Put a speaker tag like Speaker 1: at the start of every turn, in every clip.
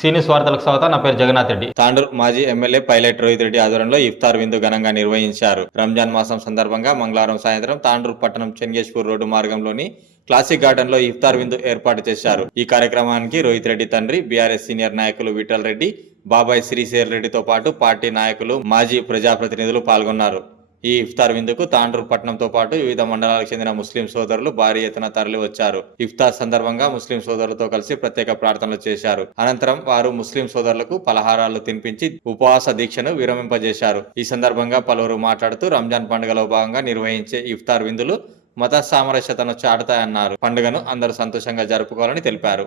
Speaker 1: సీనియస్ వార్తలకు స్వాగతం నా పేరు జగన్నాథ్ రెడ్డి.
Speaker 2: తాండూర్ మాజీ ఎమ్మెల్యే పైలట్ రోహిత్ రెడ్డి ఆధ్వర్యంలో ఇఫ్తార్ విందు ఘనంగా నిర్వహించారు. రంజాన్ మాసం సందర్భంగా మంగళవారం సాయంత్రం తాండూర్ పట్టణం చెంగేశ్పూర్ రోడ్డు మార్గంలోని క్లాసిక్ గార్డెన్లో ఇఫ్తార్ విందు ఏర్పాటు చేశారు. ఈ కార్యక్రమానికి రోహిత్ రెడ్డి తండ్రి బీఆర్ఎస్ సీనియర్ నాయకులు విఠల్ రెడ్డి బాబాయ్ శ్రీశేర్ రెడ్డితో పాటు పార్టీ నాయకులు మాజీ ప్రజాప్రతినిధులు పాల్గొన్నారు. ఈ ఇఫ్తార్ విందుకు తాండూరు పట్టణంతో పాటు వివిధ మండలాలకు చెందిన ముస్లిం సోదరులు భారీ ఎత్తున తరలి వచ్చారు ఇఫ్తార్ సందర్భంగా ముస్లిం సోదరులతో కలిసి ప్రత్యేక ప్రార్థనలు చేశారు. అనంతరం వారు ముస్లిం సోదరులకు పలహారాలు తినిపించి ఉపవాస దీక్షను విరమింపజేశారు. ఈ సందర్భంగా పలువురు మాట్లాడుతూ రంజాన్ పండుగలో భాగంగా నిర్వహించే ఇఫ్తార్ విందులు మత సామరస్యతను చాటుతాయన్నారు. పండుగను అందరూ సంతోషంగా జరుపుకోవాలని తెలిపారు.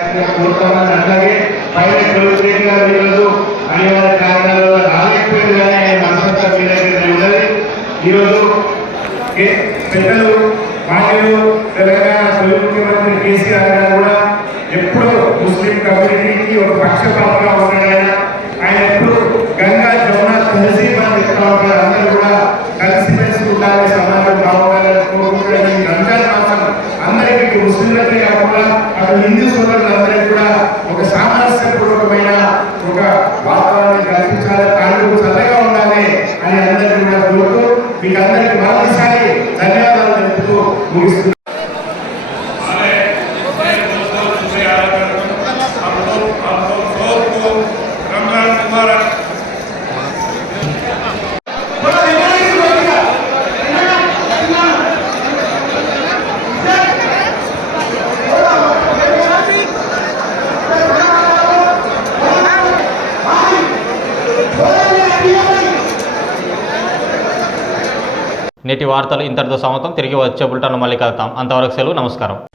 Speaker 3: Gracias. ఈరోజు పెద్దలు మాజీలు తెలంగాణ తొలి ముఖ్యమంత్రి కేసీఆర్ గారు కూడా ఎప్పుడూ ముస్లిం కమ్యూనిటీకి ఒక పక్షపాతంగా ఉన్నాడు ఆయన ఆయన ఎప్పుడు గంగా జమున తహసీబ్ అని చెప్తా ఉంటారు. అందరూ కూడా కలిసిమెలిసి ఉండాలి సమాజం బాగుండాలని కోరుకుంటారు ఈ రంజాన్ మాసం అందరికీ ముస్లింలకే కాకుండా అక్కడ హిందూ సోదరులందరికీ కూడా ఒక సామరస్యపూర్వకమైన ఒక వాతావరణాన్ని కల్పించాలని Fíjate
Speaker 1: నేటి వార్తలు ఇంతటితో సమతం తిరిగి వచ్చే బులెటిన్ మళ్ళీ కలుద్దాం. అంతవరకు సెలవు. నమస్కారం.